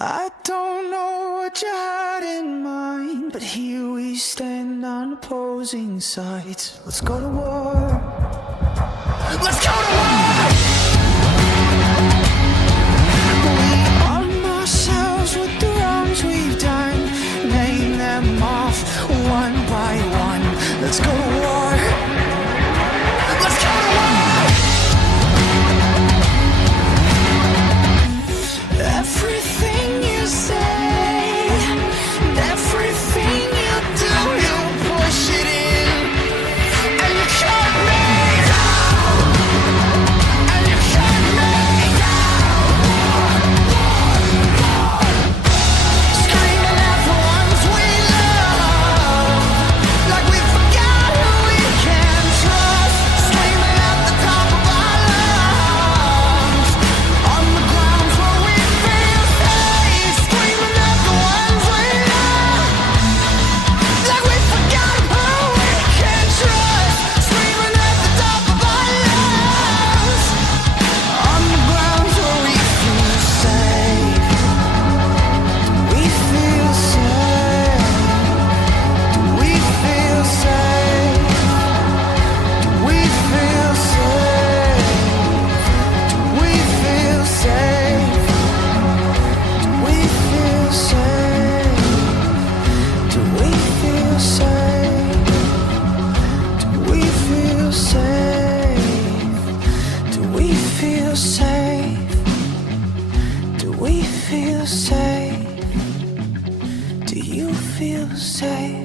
I don't know what you had in mind, but here we stand on opposing sides. Let's go to war. Let's go to war! We arm ourselves with the wrongs we've done, name them off one by one. Let's go to war. Let's go to war! Everything you say, everything you do, you push it in, and you cut me down, and you cut me down. Screaming at the ones we love, like we forgot who we can trust. Screaming at the top of our lungs, on the ground where we feel safe. Screaming at the ones we love, like we forgot who we can trust. Screaming at the top of our lungs, on the ground where we feel safe. We feel safe. We feel safe. We feel safe. We feel safe. We feel safe. Do we feel safe? Do we feel safe? Do we feel safe? Do we feel safe? Do you feel safe?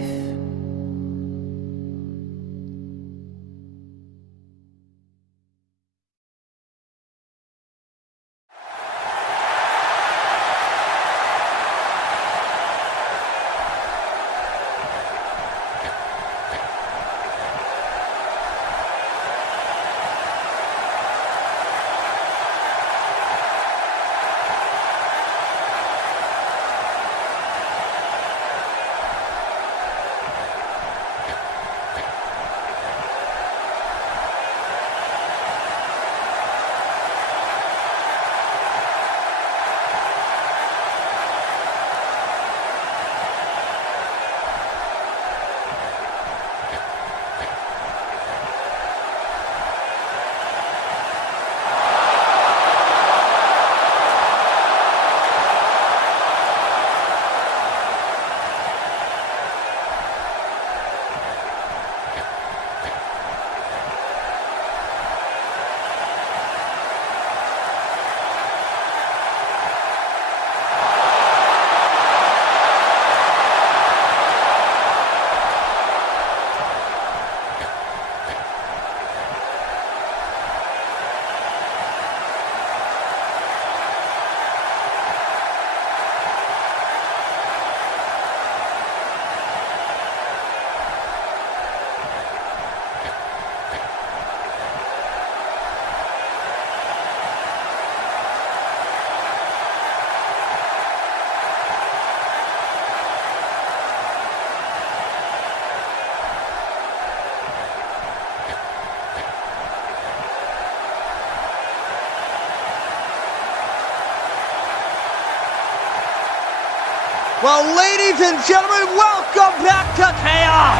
Well, ladies and gentlemen, welcome back to Chaos!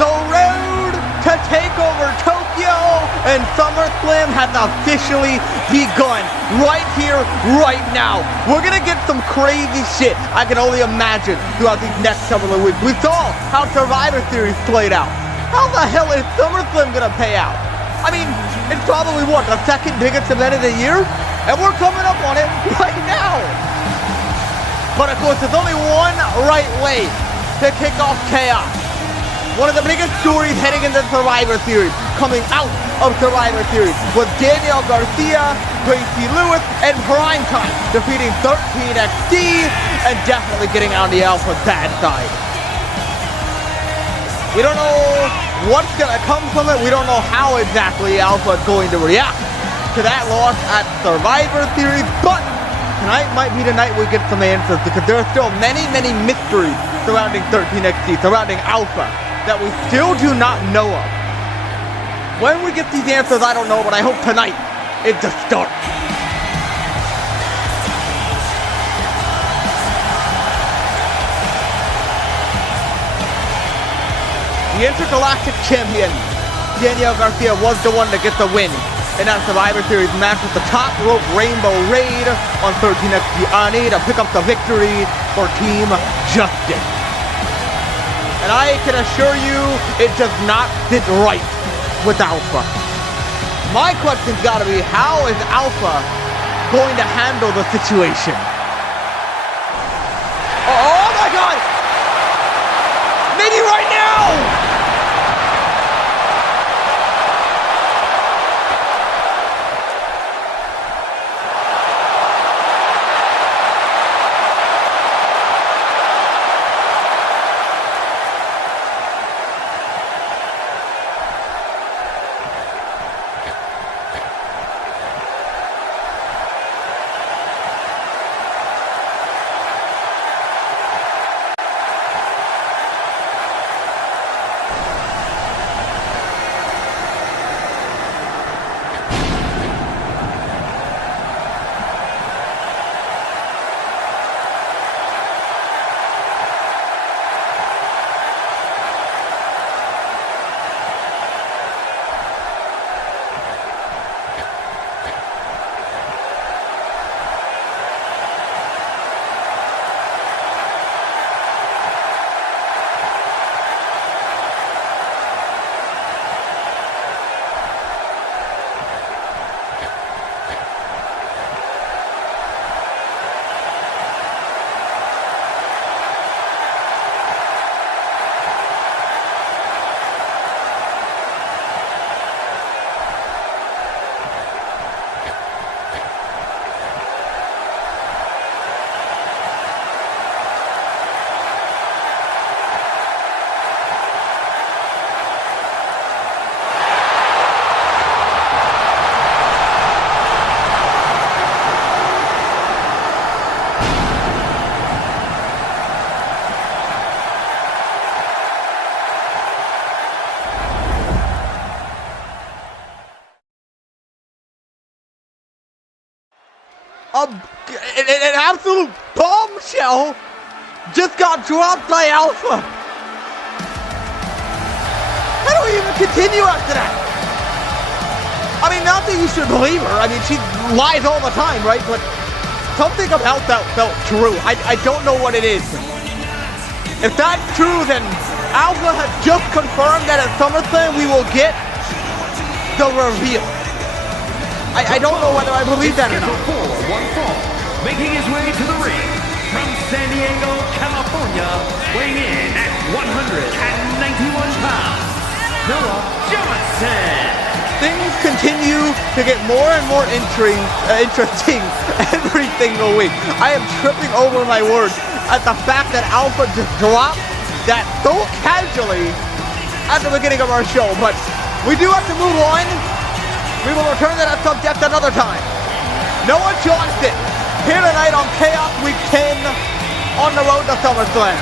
The road to take over Tokyo and SummerSlam has officially begun. Right here, right now. We're gonna get some crazy shit I can only imagine throughout these next couple of weeks. We saw how Survivor Series played out. How the hell is SummerSlam gonna pay out? I mean, it's probably what, the second biggest event of the year? And we're coming up on it right now. But of course, there's only one right way to kick off Chaos. One of the biggest stories heading into Survivor Series, coming out of Survivor Series, was Danielle Garcia, Gracie Lewis, and Primetime defeating 13 XT and definitely getting on the Alpha's bad side. We don't know what's gonna come from it. We don't know how exactly Alpha is going to react to that loss at Survivor Series, but tonight might be the night we get some answers, because there are still many, many mysteries surrounding 13XT, surrounding Alpha, that we still do not know of. When we get these answers, I don't know, but I hope tonight is the start. the Intergalactic Champion, Danielle Garcia, was the one to get the win in that Survivor Series match with the Top Rope Rainbow Raid on 13XG Ani to pick up the victory for Team Justice. And I can assure you, it does not sit right with Alpha. My question's gotta be, how is Alpha going to handle the situation? Oh my God! Maybe right now! An absolute bombshell just got dropped by Alpha. How do we even continue after that? I mean, not that you should believe her. I mean, she lies all the time, right? But something about that felt true. I don't know what it is. If that's true, then Alpha has just confirmed that at SummerSlam we will get the reveal. I don't know whether I believe that or not. One fall, making his way to the ring from San Diego, California, weighing in at 191 pounds, Noah Johnson. Things continue to get more and more interesting every single week. I am tripping over my words at the fact that Alpha just dropped that so casually at the beginning of our show, but we do have to move on. We will return to that subject another time. Noah Johnson, here tonight on Chaos Week 10 on the road to SummerSlam.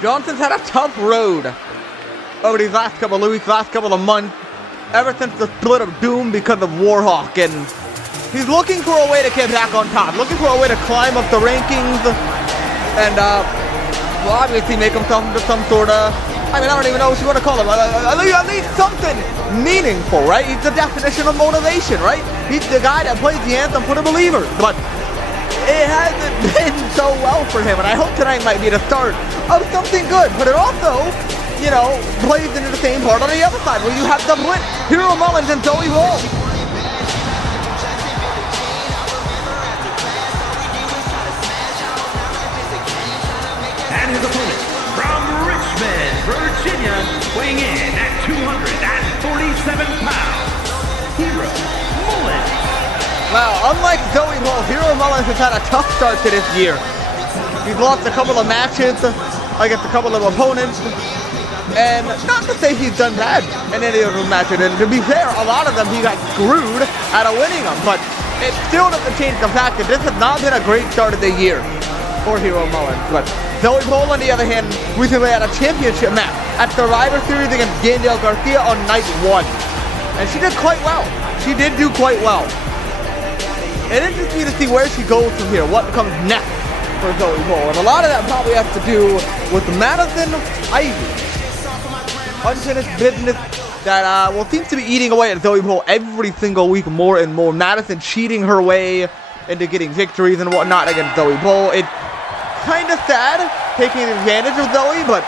Johnson's had a tough road over these last couple of weeks, last couple of months, ever since the split of Doom because of Warhawk, and he's looking for a way to get back on top, looking for a way to climb up the rankings, and well, obviously make himself into some sort of, I mean, I don't even know what you want to call him, at least something meaningful, right? He's the definition of motivation, right? He's the guy that plays the anthem for the believers, but it hasn't been so well for him, and I hope tonight might be the start of something good, but it also, you know, plays into the same part on the other side, where you have the Blitz, Hero Mullins, and Zoe Hall. And his opponent from Richmond, Virginia, weighing in at 247 pounds, Hero Mullins. Wow, unlike Zoe Hall, Hero Mullins has had a tough start to this year. He's lost a couple of matches against a couple of opponents, and not to say he's done bad in any of those matches, and to be fair, a lot of them he got screwed out of winning them, but it still doesn't change the fact that this has not been a great start of the year for Hero Mullins. But Zoe Hall, on the other hand, recently had a championship match at Survivor Series against Danielle Garcia on night 1, and she did quite well. she did do quite well. It interests me to see where she goes from here, what comes next for Zoe Ball. And a lot of that probably has to do with Madison Ivy. Unfinished business that seems to be eating away at Zoe Ball every single week more and more. Madison cheating her way into getting victories and whatnot against Zoe Ball. It's kind of sad taking advantage of Zoe, but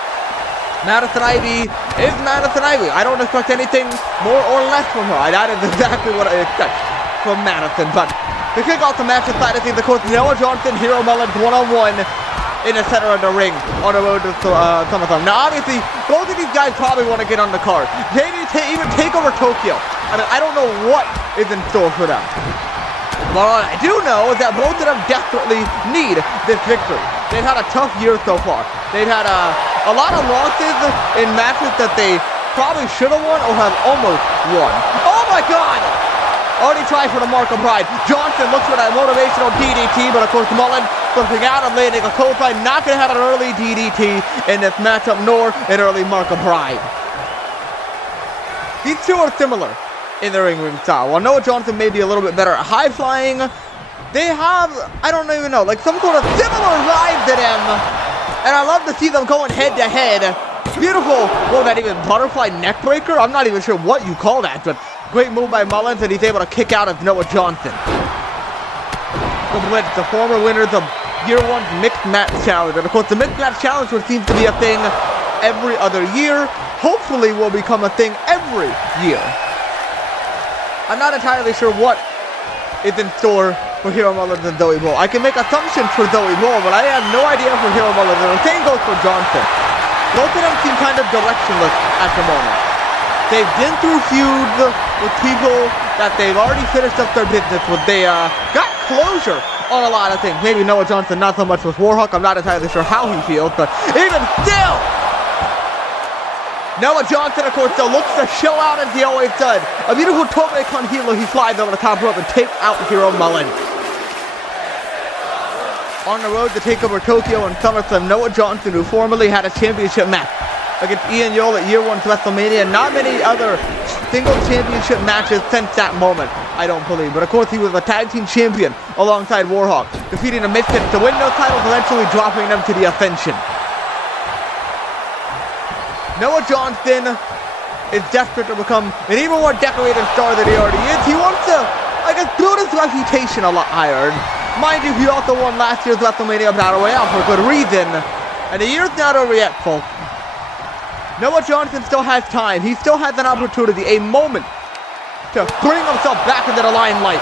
Madison Ivy is Madison Ivy. I don't expect anything more or less from her. That is exactly what I expect from Madison. But to kick off the match side of things, of course, Noah Johnson, Hero Mullins, one-on-one in the center of the ring on the road to SummerSlam. Now, obviously, both of these guys probably want to get on the card. Maybe even take over Tokyo. I mean, I don't know what is in store for them. But what I do know is that both of them desperately need this victory. They've had a tough year so far. They've had a lot of losses in matches that they probably should have won or have almost won. Oh my God! Already tried for the mark of pride. Johnson looks for that motivational DDT, but of course Mullins flipping out and landing a clothesline. Not going to have an early DDT in this matchup, nor an early mark of pride. These two are similar in the ring style. While Noah Johnson may be a little bit better at high flying, they have, I don't even know, like some sort of similar vibe to them. And I love to see them going head to head. Beautiful, well, that even butterfly neck breaker? I'm not even sure what you call that, but great move by Mullins, and he's able to kick out of Noah Johnson. The former winners of Year 1's Mixed Match Challenge. And of course, the Mixed Match Challenge, which seems to be a thing every other year, hopefully will become a thing every year. I'm not entirely sure what is in store for Hero Mullins and Zoe Ball. I can make assumptions for Zoe Ball, but I have no idea for Hero Mullins. And the same goes for Johnson. Both of them seem kind of directionless at the moment. They've been through feuds with people that they've already finished up their business with. They got closure on a lot of things. Maybe Noah Johnson not so much with Warhawk. I'm not entirely sure how he feels, but even still, Noah Johnson, of course, still looks to show out as he always does. A beautiful Tope con Hilo. He flies over the top rope and takes out Hero Mullins. On the road to take over Tokyo and SummerSlam, Noah Johnson, who formerly had a championship match against Ian Yole at Year 1's WrestleMania. Not many other single championship matches since that moment, I don't believe. But of course, he was a tag team champion alongside Warhawk, defeating the Misfits to win those titles, eventually dropping them to the Ascension. Noah Johnson is desperate to become an even more decorated star than he already is. He wants to, I guess, build his reputation a lot higher. And mind you, he also won last year's WrestleMania Battle Royale for a good reason. And the year's not over yet, folks. Noah Johnson still has time. He still has an opportunity, a moment, to bring himself back into the limelight.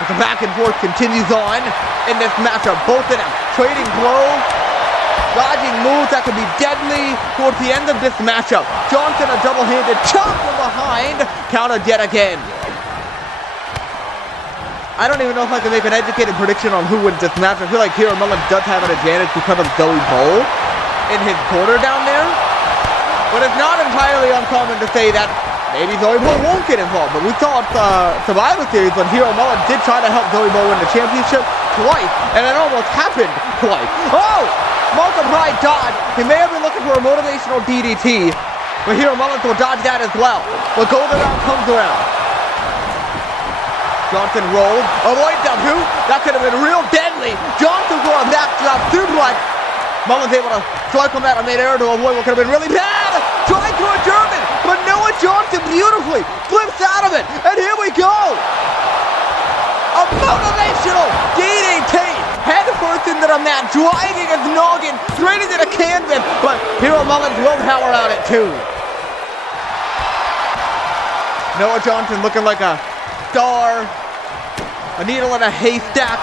But the back and forth continues on in this matchup. Both of them trading blows, dodging moves that could be deadly towards the end of this matchup. Johnson a double-handed chop from behind, countered yet again. I don't even know if I can make an educated prediction on who wins this match. I feel like Hero Mullins does have an advantage because of Zoe Ball in his corner down there. But it's not entirely uncommon to say that maybe Zoe Ball won't get involved. But we saw at Survivor Series when Hero Mullins did try to help Zoe Ball win the championship twice, and it almost happened twice. Oh! Mark of Pride dodge. He may have been looking for a motivational DDT, but Hero Mullins will dodge that as well. But goes around, comes around. Johnson rolls, avoid W. That could have been real deadly. Johnson for a backdrop suplex. Mullins able to strike him out of midair to avoid what could have been really bad. Trying to a German, but Noah Johnson beautifully flips out of it. And here we go. A motivational DDT. Head first into the mat, driving his noggin straight into the canvas. But Hero Mullins will power out it too. Noah Johnson looking like a star. A needle in a haystack.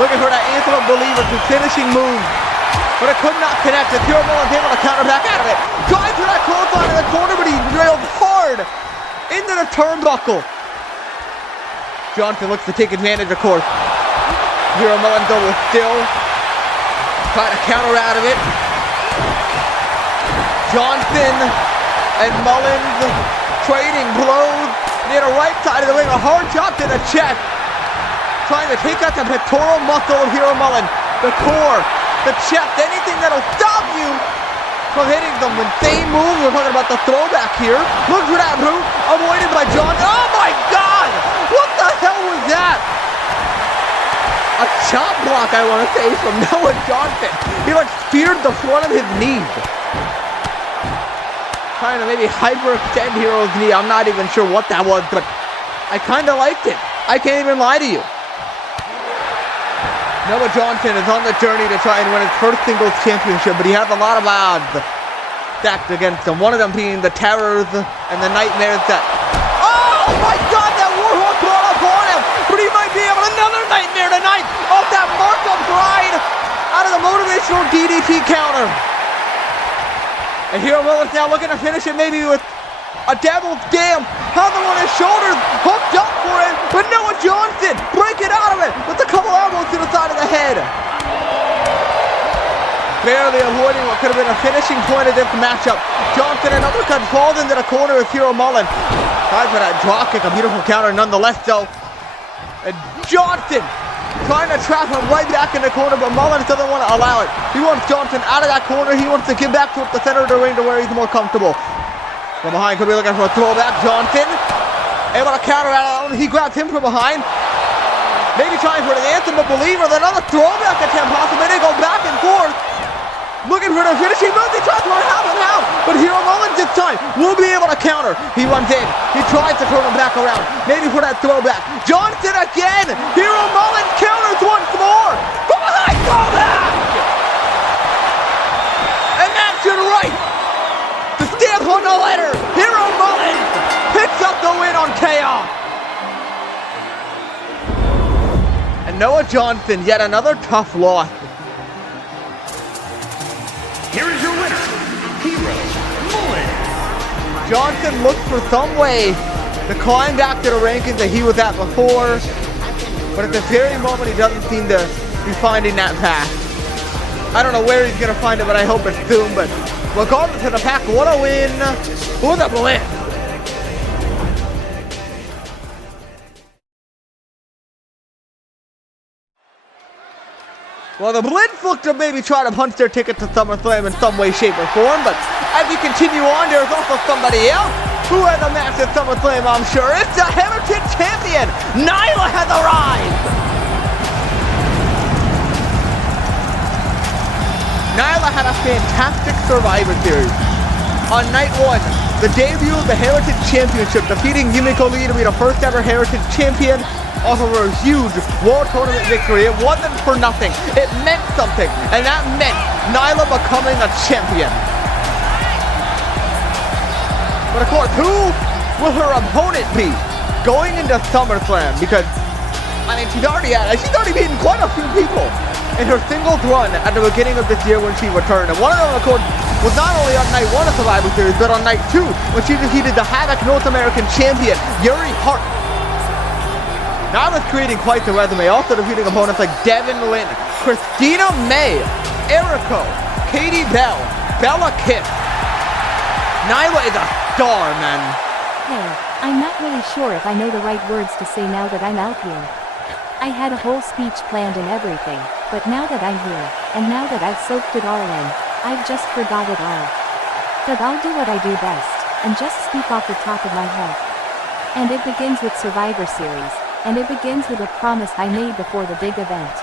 Looking for that Anthem of Believers, his finishing move. But it could not connect. As Hero Mullins able to counter back out of it. Drives for that clothesline in the corner, but he railed hard into the turnbuckle. Johnson looks to take advantage, of course. Hero Mullins though will still try to counter out of it. Johnson and Mullins trading blows near the right side of the ring. A hard chop to the chest. Trying to take out the pectoral muscle of Hero Mullins. The core, the chest, anything that'll stop you from hitting them. When same move, we're talking about the throwback here. Look for that root, avoided by John. Oh my God! What the hell was that? A chop block, I want to say, from Noah Johnson. He like speared the front of his knee. Trying to maybe hyperextend Hero's knee. I'm not even sure what that was, but I kind of liked it. I can't even lie to you. Noah Johnson is on the journey to try and win his first singles championship, but he has a lot of odds stacked against him. One of them being the terrors and the nightmares that... Oh my God, that Warhawk brought up on him! But he might be able another nightmare tonight off that Markham Pride out of the motivational DDT counter. And Hero Willis now looking to finish it maybe with a devil's dam. Has him on his shoulders, hooked up for him, but Noah Johnson breaking out of it with a couple elbows to the side of the head. Barely avoiding what could have been a finishing point of this matchup. Johnson, an uppercut, falls into the corner of Hero Mullen. Tries for that drop kick, a beautiful counter nonetheless though. And Johnson trying to trap him right back in the corner, but Mullins doesn't want to allow it. He wants Johnson out of that corner. He wants to get back to the center of the ring to where he's more comfortable. From behind, could be looking for a throwback. Johnson able to counter out. He grabs him from behind. Maybe trying for the anthem, but believer, another throwback attempt possibly. They go back and forth. Looking for the finishing move. He tries for a half and half, but Hero Mullins this time will be able to counter. He runs in. He tries to turn him back around. Maybe for that throwback. Johnson again. Hero Mullins counters once more. From behind, throwback. And that's your right. The stamp on the letter. Hero Mullins picks up the win on Chaos. And Noah Johnson, yet another tough loss. Here is your winner, Hero Mullins. Johnson looked for some way to climb back to the rankings that he was at before, but at the very moment he doesn't seem to be finding that path. I don't know where he's going to find it, but I hope it's soon. But regardless of the pack, what a win. What a blitz. Well, the Blitz look to maybe try to punch their ticket to SummerSlam in some way, shape, or form, but as we continue on, there's also somebody else who has a match at SummerSlam, I'm sure. It's the Heritage Champion, Nyla has arrived! Nyla had a fantastic Survivor Series. On night one, the debut of the Heritage Championship, defeating Yumiko Lee to be the first ever Heritage Champion off of her huge World Tournament victory. It wasn't for nothing. It meant something, and that meant Nyla becoming a champion. But of course, who will her opponent be going into SummerSlam? Because, I mean, she's already beaten quite a few people in her singles run at the beginning of this year when she returned. And one of them, of course, was not only on night one of Survivor Series, but on night two when she defeated the Havoc North American champion, Yuri Hart. Nyla's creating quite the resume, also defeating opponents like Devin Lynn, Christina May, Erico, Katie Bell, Bella Kiss. Nyla is a star, man. Hey, I'm not really sure if I know the right words to say now that I'm out here. I had a whole speech planned and everything, but now that I'm here, and now that I've soaked it all in, I've just forgot it all. But I'll do what I do best, and just speak off the top of my head. And it begins with Survivor Series. And it begins with a promise I made before the big event.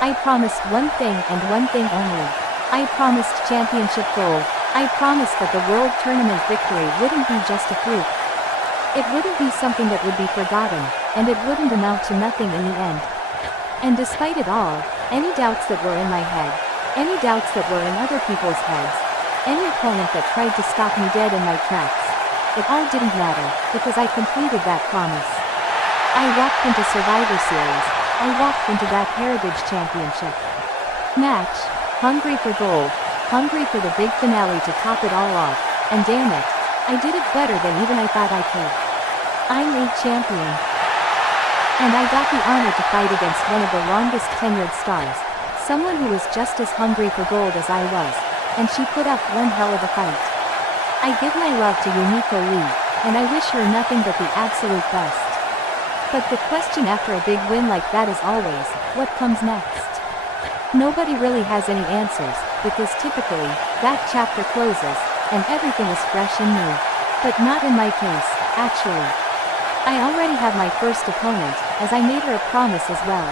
I promised one thing and one thing only. I promised championship gold. I promised that the World Tournament victory wouldn't be just a fluke. It wouldn't be something that would be forgotten, and it wouldn't amount to nothing in the end. And despite it all, any doubts that were in my head, any doubts that were in other people's heads, any opponent that tried to stop me dead in my tracks, it all didn't matter, because I completed that promise. I walked into Survivor Series. I walked into that Heritage Championship match, hungry for gold, hungry for the big finale to top it all off, and damn it, I did it better than even I thought I could. I'm a champion. And I got the honor to fight against one of the longest tenured stars, someone who was just as hungry for gold as I was, and she put up one hell of a fight. I give my love to Yumiko Lee, and I wish her nothing but the absolute best. But the question after a big win like that is always, what comes next? Nobody really has any answers, because typically, that chapter closes, and everything is fresh and new. But not in my case, actually. I already have my first opponent, as I made her a promise as well.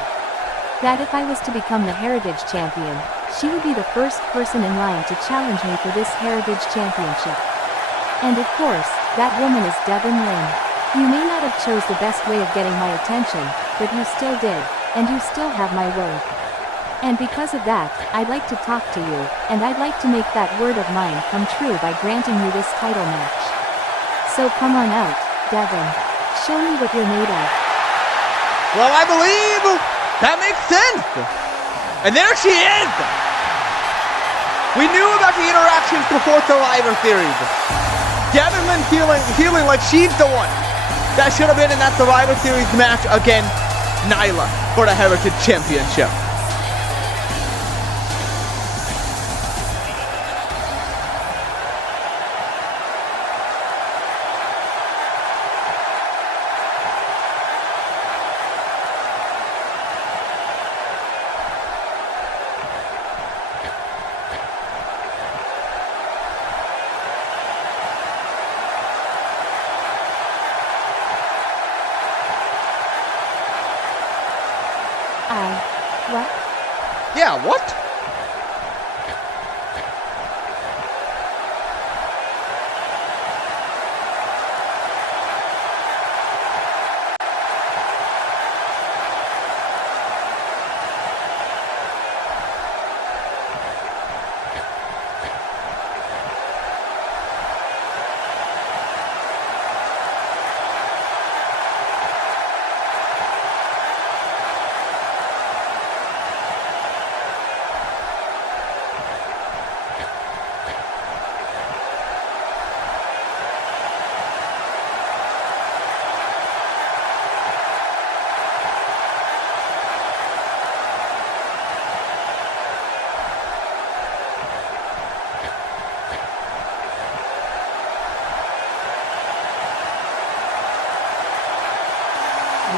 That if I was to become the Heritage Champion, she would be the first person in line to challenge me for this Heritage Championship. And of course, that woman is Devin Lynn. You may not have chose the best way of getting my attention, but you still did, and you still have my word. And because of that, I'd like to talk to you, and I'd like to make that word of mine come true by granting you this title match. So come on out, Devin. Show me what you're made of. Well, I believe that makes sense. And there she is. We knew about the interactions before Survivor Series. Devin Lynn feeling like she's the one that should have been in that Survivor Series match against Nyla for the Heritage Championship. What? Yeah, what?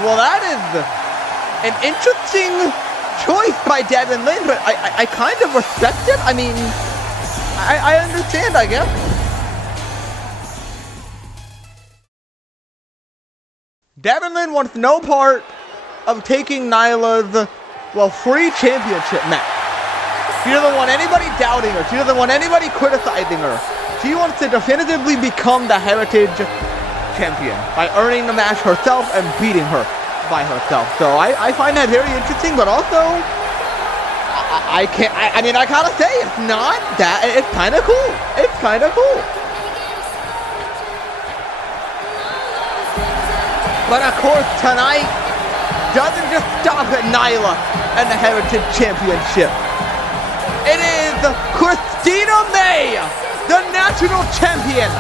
Well, that is an interesting choice by Devin Lynn, but I kind of respect it. I mean, I understand, I guess. Devin Lynn wants no part of taking Nyla's, free championship match. She doesn't want anybody doubting her. She doesn't want anybody criticizing her. She wants to definitively become the Heritage Champion by earning the match herself and beating her by herself. So I find that very interesting, but also I gotta say, it's not that, it's kind of cool. It's kind of cool. But of course, tonight doesn't just stop at Nyla and the Heritage Championship. It is Christina May, the National Champion,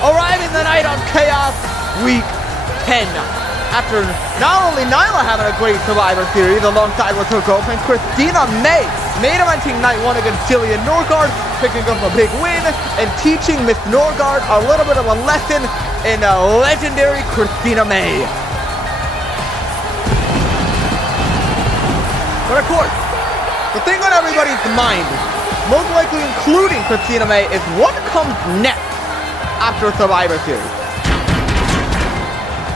arriving tonight on Chaos Week 10. After not only Nyla having a great Survivor Series alongside with her girlfriend, Christina May, main eventing night 1 against Jillian Norgard, picking up a big win and teaching Miss Norgard a little bit of a lesson in legendary Christina May. But of course, the thing on everybody's mind, most likely including Christina May, is what comes next after Survivor Series.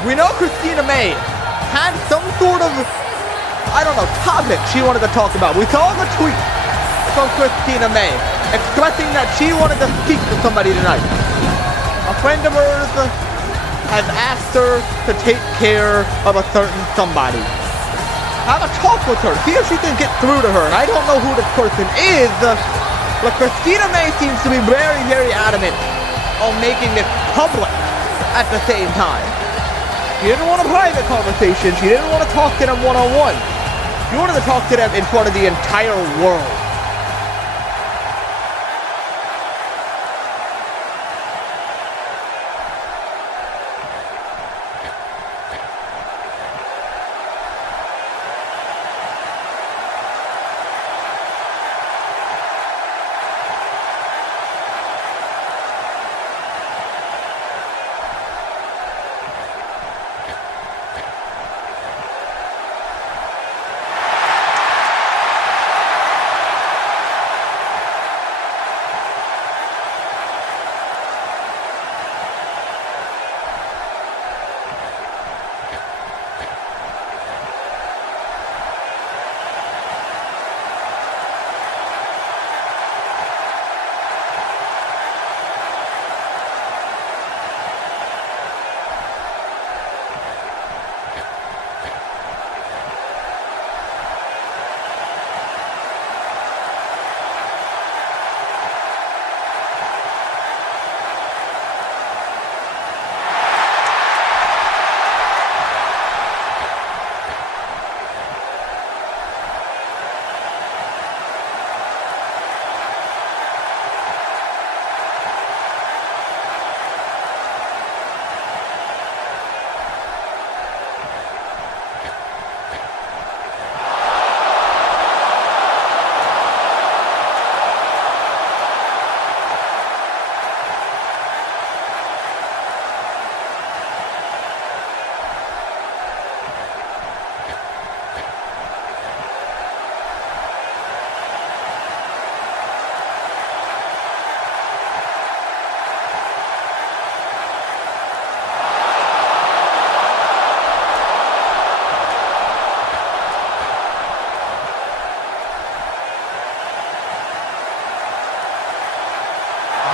We know Christina May had some sort of, topic she wanted to talk about. We saw the tweet from Christina May expressing that she wanted to speak to somebody tonight. A friend of hers has asked her to take care of a certain somebody. Have a talk with her, see if she can get through to her. And I don't know who this person is, but Christina May seems to be very, very adamant on making this public at the same time. She didn't want a private conversation. She didn't want to talk to them one-on-one. She wanted to talk to them in front of the entire world.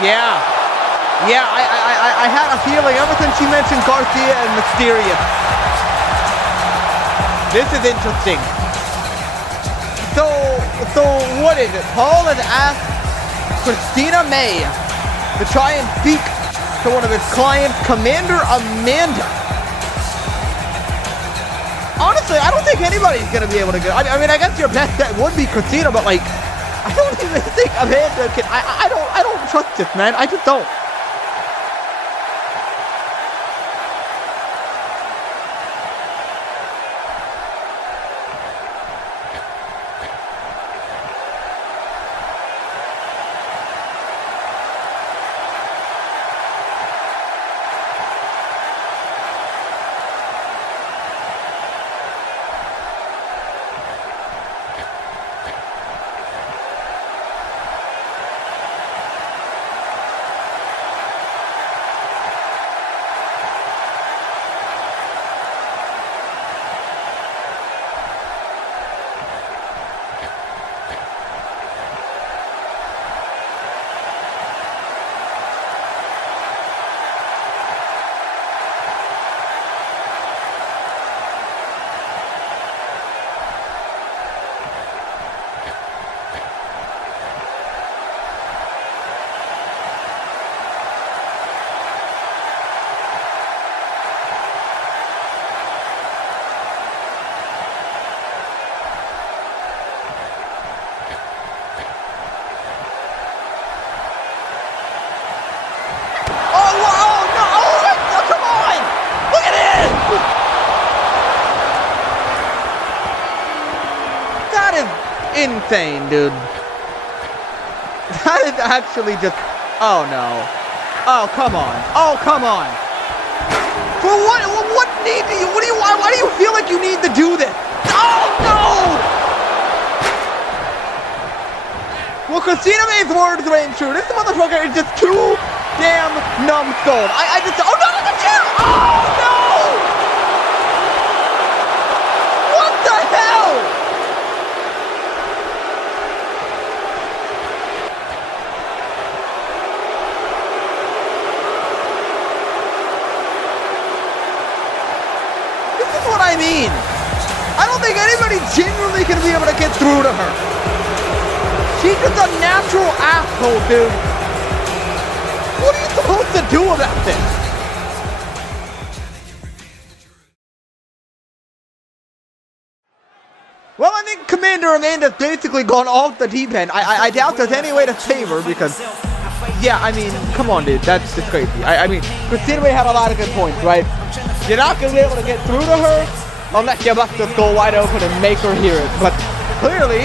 Yeah. Yeah, I had a feeling ever since you mentioned Garcia and Mysterious. This is interesting. So what is it? Paul has asked Christina May to try and speak to one of his clients, Commander Amanda. Honestly, I don't think anybody's gonna be able to get. I mean, I guess your best bet would be Christina, but like, I don't even think Amanda can. I don't trust this, man. I just don't. Insane, dude. That is actually just. Oh no. Oh come on. Oh come on. For what? What need do you? What do you? Why do you feel like you need to do this? Oh no! Well, Christina May's words rang true. This motherfucker is just too damn numbskulled. I just. Oh no! The chair! Oh no! What the hell? I mean, I don't think anybody's genuinely gonna be able to get through to her. She's just a natural asshole, dude. What are you supposed to do about this? Well, I think Commander Amanda's basically gone off the deep end. I doubt there's any way to save her because, yeah, I mean, come on, dude, that's just crazy. I mean, Christina May had a lot of good points, right? You're not going to be able to get through to her unless you bust the skull wide open and make her hear it. But clearly,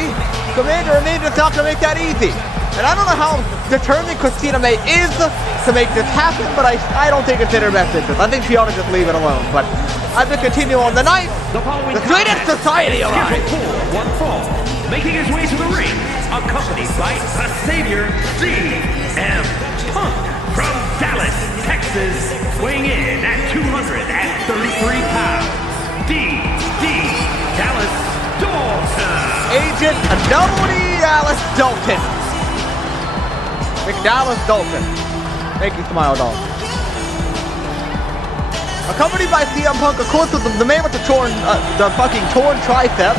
Commander Amanda's not going to make that easy. And I don't know how determined Christina May is to make this happen, but I don't think it's in her best interest. I think she ought to just leave it alone. But as we continue on the night, the greatest society arrives. One fall, making his way to the ring, accompanied by the Savior, CM Punk. From Dallas, Texas, weighing in at 233 pounds, Dallas Dalton. Agent Double D Dallas Dalton. McDallas Dalton. Make you smile, dog. Accompanied by CM Punk, of course, with the man with the fucking torn tricep.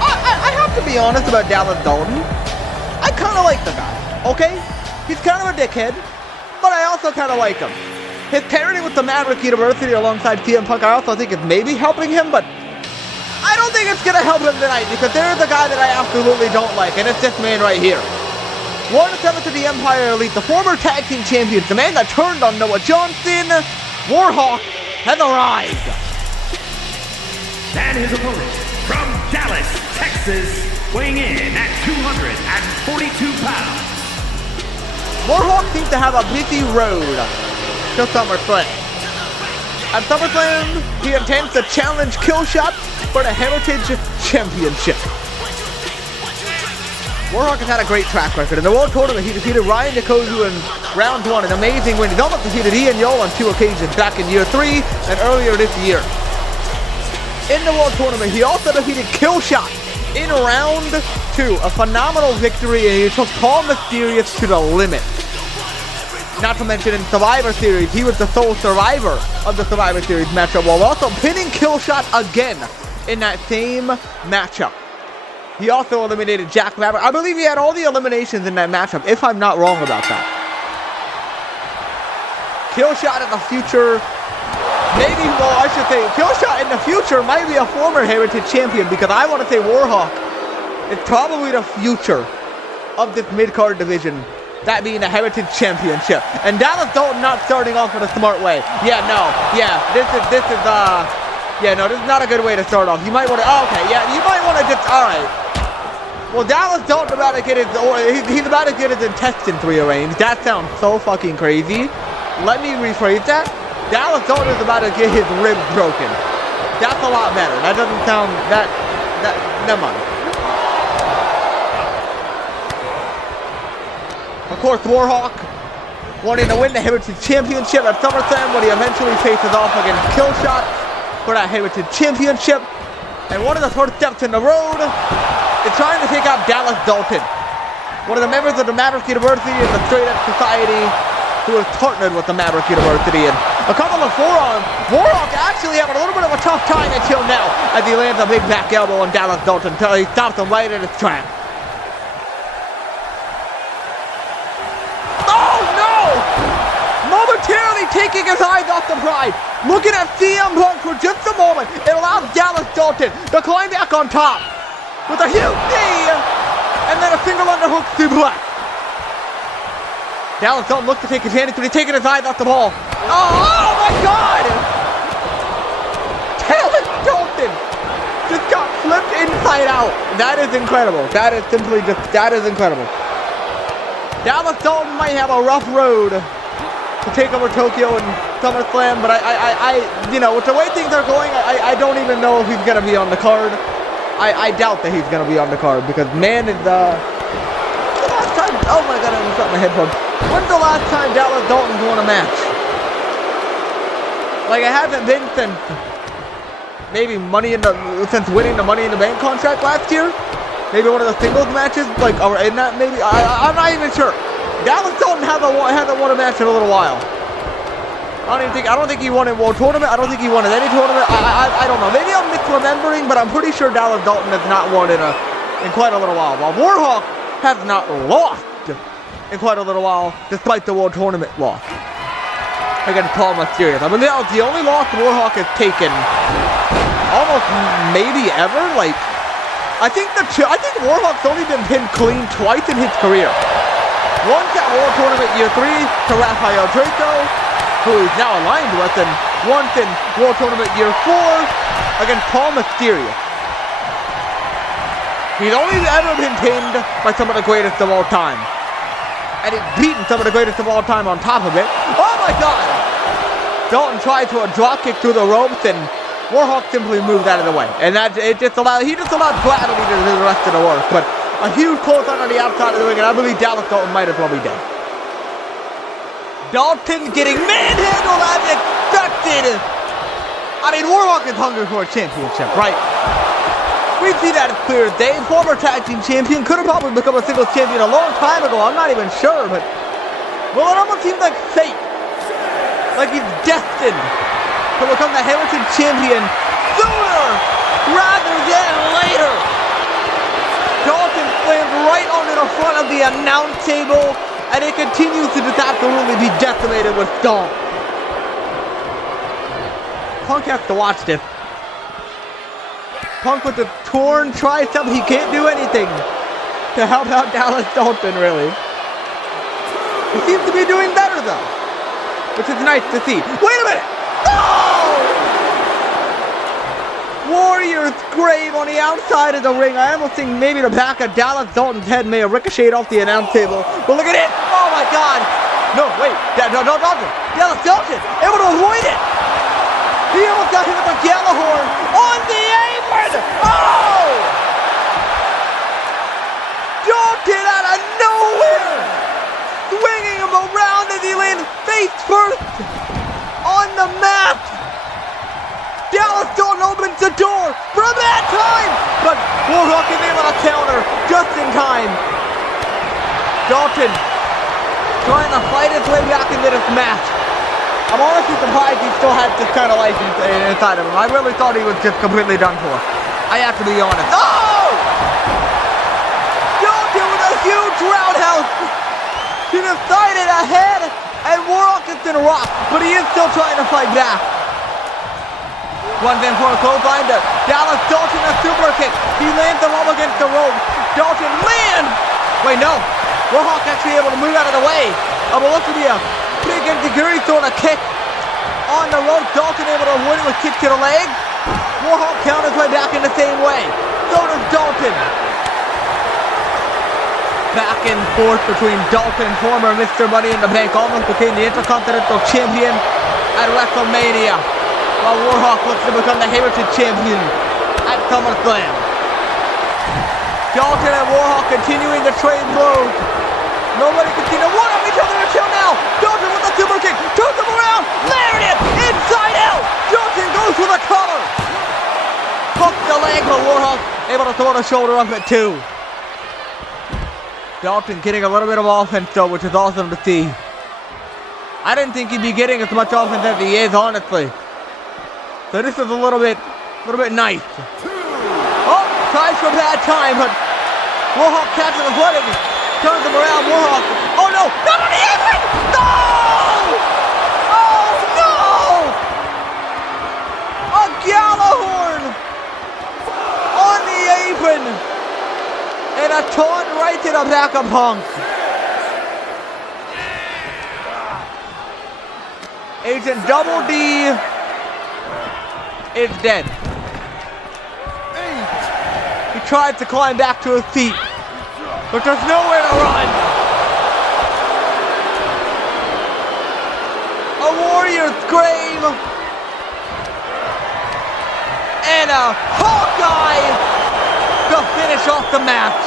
I have to be honest about Dallas Dalton. I kind of like the guy, okay? He's kind of a dickhead, but I also kind of like him. His pairing with the Maverick University alongside CM Punk, I also think is maybe helping him, but I don't think it's going to help him tonight because there's a guy that I absolutely don't like, and it's this man right here. 1/7 of the Empire Elite, the former tag team champions, the man that turned on Noah Johnson, Warhawk, has arrived. And his opponent from Dallas, Texas, weighing in at 242 pounds. Warhawk seems to have a busy road to SummerSlam. At SummerSlam, he intends to challenge Killshot for the Heritage Championship. Warhawk has had a great track record. In the World Tournament, he defeated Ryan Nikozu in round 1, an amazing win. He's almost defeated Ian Yole on 2 occasions, back in year 3 and earlier this year. In the World Tournament, he also defeated Killshot in round 2, a phenomenal victory, and he took Paul Mysterious to the limit. Not to mention in Survivor Series, he was the sole survivor of the Survivor Series matchup, while also pinning Killshot again in that same matchup. He also eliminated Jack Maverick. I believe he had all the eliminations in that matchup, if I'm not wrong about that. Killshot in the future, maybe, well, I should say, Killshot in the future might be a former Heritage Champion, because I want to say Warhawk is probably the future of this mid-card division. That being the Heritage Championship. And Dallas Dalton not starting off in a smart way. Yeah, no. Yeah, this is not a good way to start off. You might want to, you might want to just, alright. Well, Dallas Dalton about to get he's about to get his intestines rearranged. That sounds so fucking crazy. Let me rephrase that. Dallas Dalton is about to get his ribs broken. That's a lot better. That doesn't sound, never mind. Of course, Warhawk wanting to win the Heritage Championship at SummerSlam when he eventually faces off against Killshot for that Heritage Championship. And one of the first steps in the road is trying to take out Dallas Dalton, one of the members of the Maverick University and the Straight Edge Society who has partnered with the Maverick University. And a couple of forearms. Warhawk actually having a little bit of a tough time until now as he lands a big back elbow on Dallas Dalton until he stops him right in his tracks. Momentarily taking his eyes off the prize, looking at CM Punk for just a moment. It allows Dallas Dalton to climb back on top with a huge knee and then a single underhook suplex. Dallas Dalton looks to take advantage, but he's taking his eyes off the ball. Oh my God! Dallas Dalton just got flipped inside out. That is incredible. That is incredible. Dallas Dalton might have a rough road to take over Tokyo and SummerSlam, but with the way things are going, I don't even know if he's gonna be on the card. I doubt that he's gonna be on the card because man is the last time. Oh my God, I almost got my headphones. When's the last time Dallas Dalton's won a match? Like it hasn't been since maybe since winning the Money in the Bank contract last year. Maybe one of the singles matches, or in that maybe. I'm not even sure. Dallas Dalton hasn't won a match in a little while. I don't think he won in World Tournament. I don't think he won in any tournament. I don't know. Maybe I'm misremembering, but I'm pretty sure Dallas Dalton has not won in quite a little while. While Warhawk has not lost in quite a little while, despite the World Tournament loss against Paul Mysterious. I mean, that was the only loss Warhawk has taken, almost maybe ever. I think Warhawk's only been pinned clean twice in his career. Once at World Tournament Year 3 to Rafael Draco, who he's now aligned with, and once in World Tournament Year 4 against Paul Mysterious. He's only ever been pinned by some of the greatest of all time. And he's beaten some of the greatest of all time on top of it. Oh my God! Dalton tried to a drop kick through the ropes, and Warhawk simply moved out of the way. And he just allowed gravity to do the rest of the work. But a huge clothesline on the outside of the ring, and I believe Dallas Dalton might as well be dead. Dalton getting manhandled as expected. I mean, Warhawk is hungry for a championship, right? We see that as clear as day. Former tag team champion, could have probably become a singles champion a long time ago. I'm not even sure, but well, it almost seems like fate, like he's destined to become the Heritage Champion sooner rather than later. Dalton slams right onto the front of the announce table, and it continues to just absolutely be decimated with stomp. Punk has to watch this. Punk with the torn tricep, he can't do anything to help out Dallas Dalton, really. He seems to be doing better, though, which is nice to see. Wait a minute! Oh! Warrior's grave on the outside of the ring. I almost think maybe the back of Dallas Dalton's head may have ricocheted off the announce table. But look at it! Oh my God! No, wait! No, Dalton! Dallas Dalton! Able to avoid it! He almost got hit with a Gallahorn on the apron! Oh! Dalton out of nowhere! Swinging him around as he lands face first on the mat! Dallas Dalton opens the door for a bad time, but Warhawk is able to counter just in time. Dalton trying to fight his way back into this match. I'm honestly surprised he still had this kind of life inside of him. I really thought he was just completely done for. I have to be honest. Oh! Dalton with a huge roundhouse to the side of the head, and Warhawk is in a rock, but he is still trying to fight back. Runs in for a clothesline to Dallas Dalton, a super kick. He lands him up against the rope. Dalton lands! Wait, no. Warhawk actually able to move out of the way. But looks to be a big insecurity throwing a kick on the rope. Dalton able to avoid it with kick to the leg. Warhawk counters way back in the same way. So does Dalton. Back and forth between Dalton, former Mr. Money in the Bank, almost became the Intercontinental Champion at WrestleMania, while Warhawk looks to become the Heritage Champion at SummerSlam. Dalton and Warhawk continuing to trade blows. Nobody can see the one of each other until now. Dalton with a super kick, turns him around, there it is, inside out. Dalton goes for the collar. Hooks the leg, but Warhawk able to throw the shoulder up at 2. Dalton getting a little bit of offense though, which is awesome to see. I didn't think he'd be getting as much offense as he is, honestly. So this is a little bit nice. Oh, tries for a bad time, but Warhawk catches the foot and turns him around. Warhawk. Oh no! Not on the apron! No! Oh no! A Gallahorn on the apron! And a taunt right to the back of Punk. Agent Double D is dead. He tried to climb back to his feet, but there's nowhere to run. A Warrior's grave. And a Hawkeye to finish off the match.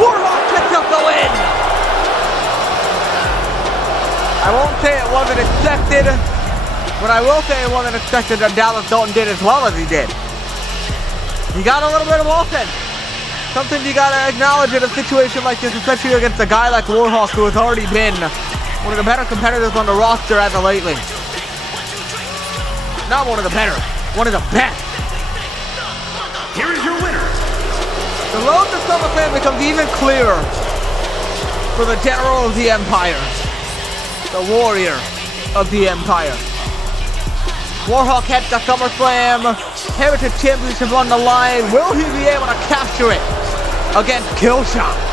Warhawk picks up the win. I won't say it wasn't expected, but I will say it wasn't expected that Dallas Dalton did as well as he did. He got a little bit of offense. Something you gotta acknowledge in a situation like this, especially against a guy like Warhawk, who has already been one of the better competitors on the roster as of lately. Not one of the better, one of the best. Here is your winner. The road to SummerSlam becomes even clearer for the General of the Empire, the Warrior of the Empire. Warhawk heads to SummerSlam, Heritage Championship on the line. Will he be able to capture it against Killshot?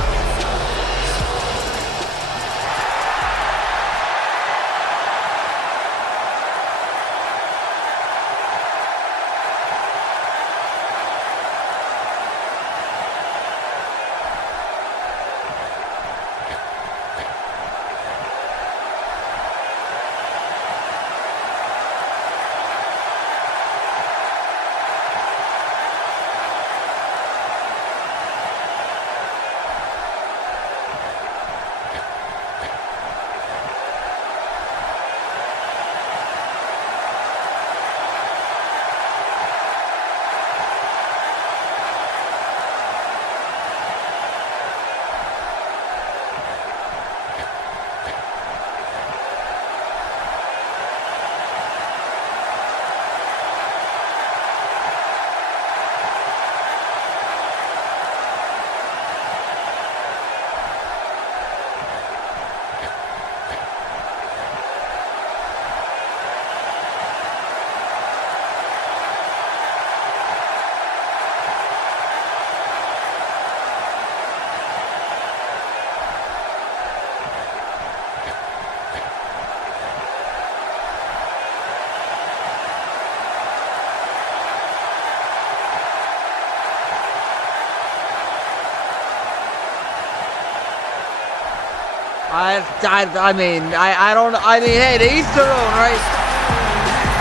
Hey, to each their own, right?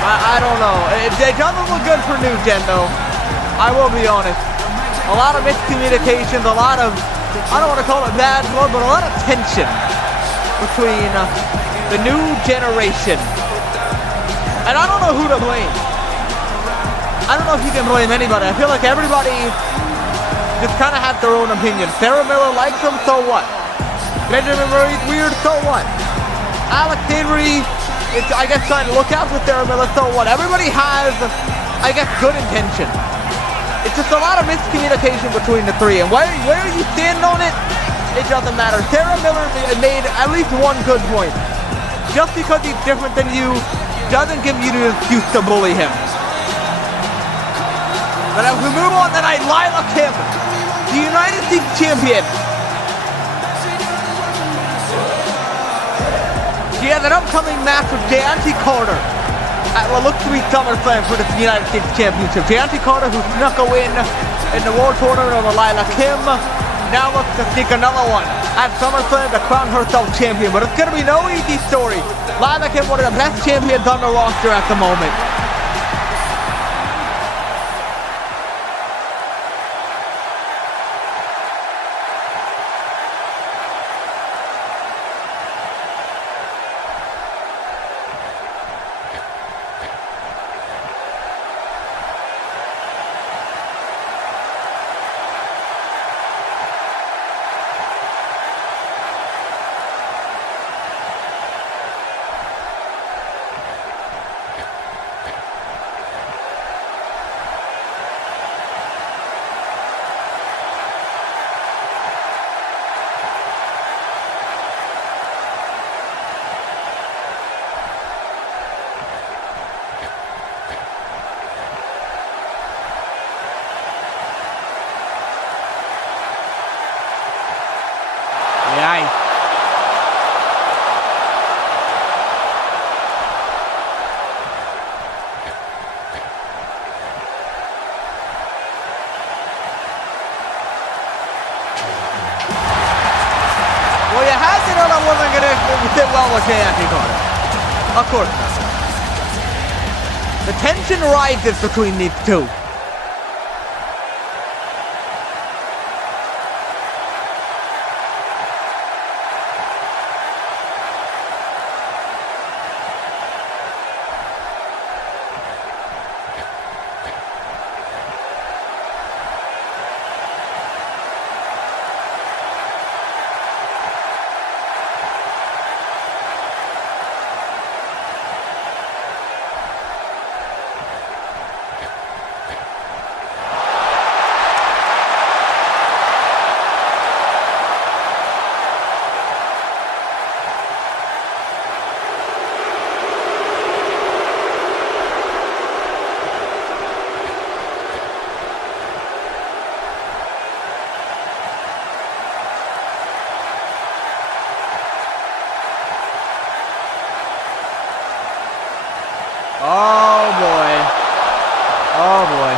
I don't know. It doesn't look good for New Gen, though. I will be honest. A lot of miscommunications, a lot of, I don't want to call it bad blood, but a lot of tension between the new generation And I don't know who to blame. I don't know if you can blame anybody. I feel like everybody just kind of has their own opinion. Sarah Miller likes him, so what? Benjamin Murray's weird, so what? Alex Avery is, I guess, trying to look out for Sarah Miller, so what? Everybody has, I guess, good intention. It's just a lot of miscommunication between the three, and where you stand on it, it doesn't matter. Sarah Miller made at least one good point. Just because he's different than you doesn't give you the excuse to bully him. But as we move on tonight, Lila Kim, the United States champion. She has an upcoming match with Deante Carter at what looks to be SummerSlam for the United States Championship. Deante Carter, who snuck a win in the World Tournament over Lila Kim, now looks to sneak another one at SummerSlam to crown herself champion. But it's going to be no easy story. Lila Kim, one of the best champions on the roster at the moment. Well, you had to know that wasn't going to fit well with Deante Carter. Of course not. The tension rises between these two. Oh boy. Oh boy.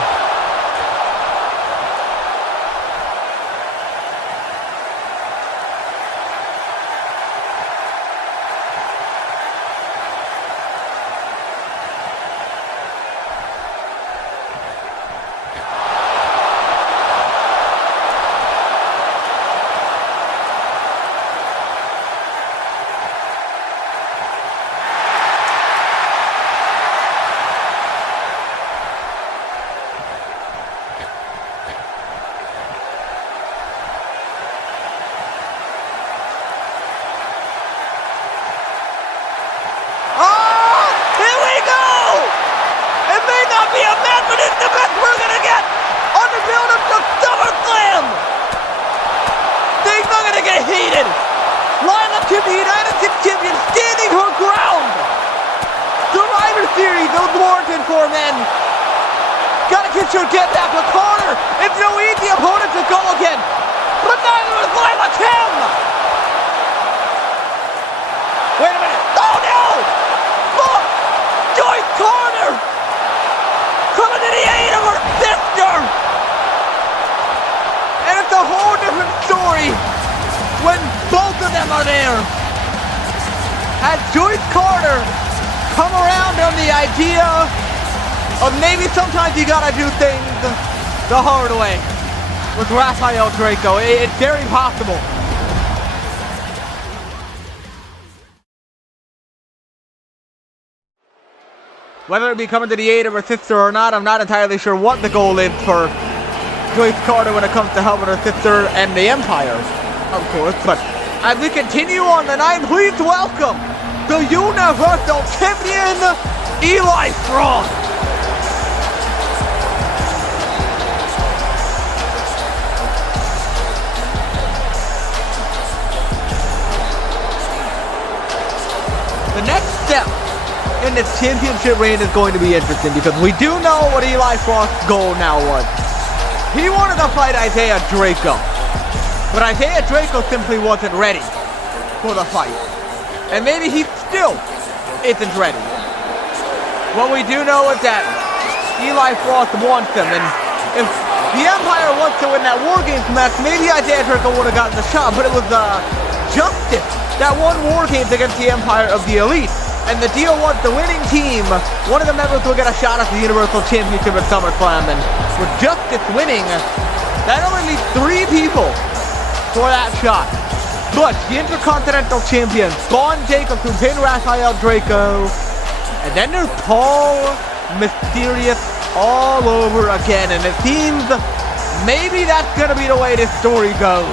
Kim, the United States champion, standing her ground. Survivor Series, those Morrison 4 men. Gotta get your get back with Carter. It's no easy opponent to go again. But neither is Lila Kim. Wait a minute. Oh no! Look! Joyce Carter! Coming to the aid of her sister! And it's a whole different story when both of them are there. Had Joyce Carter come around on the idea of maybe sometimes you gotta do things the hard way with Rafael Draco. It's very possible. Whether it be coming to the aid of her sister or not, I'm not entirely sure what the goal is for Joyce Carter when it comes to helping her sister and the Empire, of course. But as we continue on the night, please welcome the Universal Champion, Eli Frost. The next step in this championship reign is going to be interesting because we do know what Eli Frost's goal now was. He wanted to fight Isaiah Draco, but Isaiah Draco simply wasn't ready for the fight. And maybe he still isn't ready. What we do know is that Eli Frost wants him, and if the Empire wants to win that War Games match, maybe Isaiah Draco would have gotten the shot, but it was Justice that won War Games against the Empire of the Elite. And the deal was the winning team, one of the members will get a shot at the Universal Championship at SummerSlam. And with Justice winning, that only leaves 3 people for that shot. But the Intercontinental Champion, Vaughn Jacobs, who pinned Rafael Draco. And then there's Paul Mysterious all over again. And it seems maybe that's going to be the way this story goes.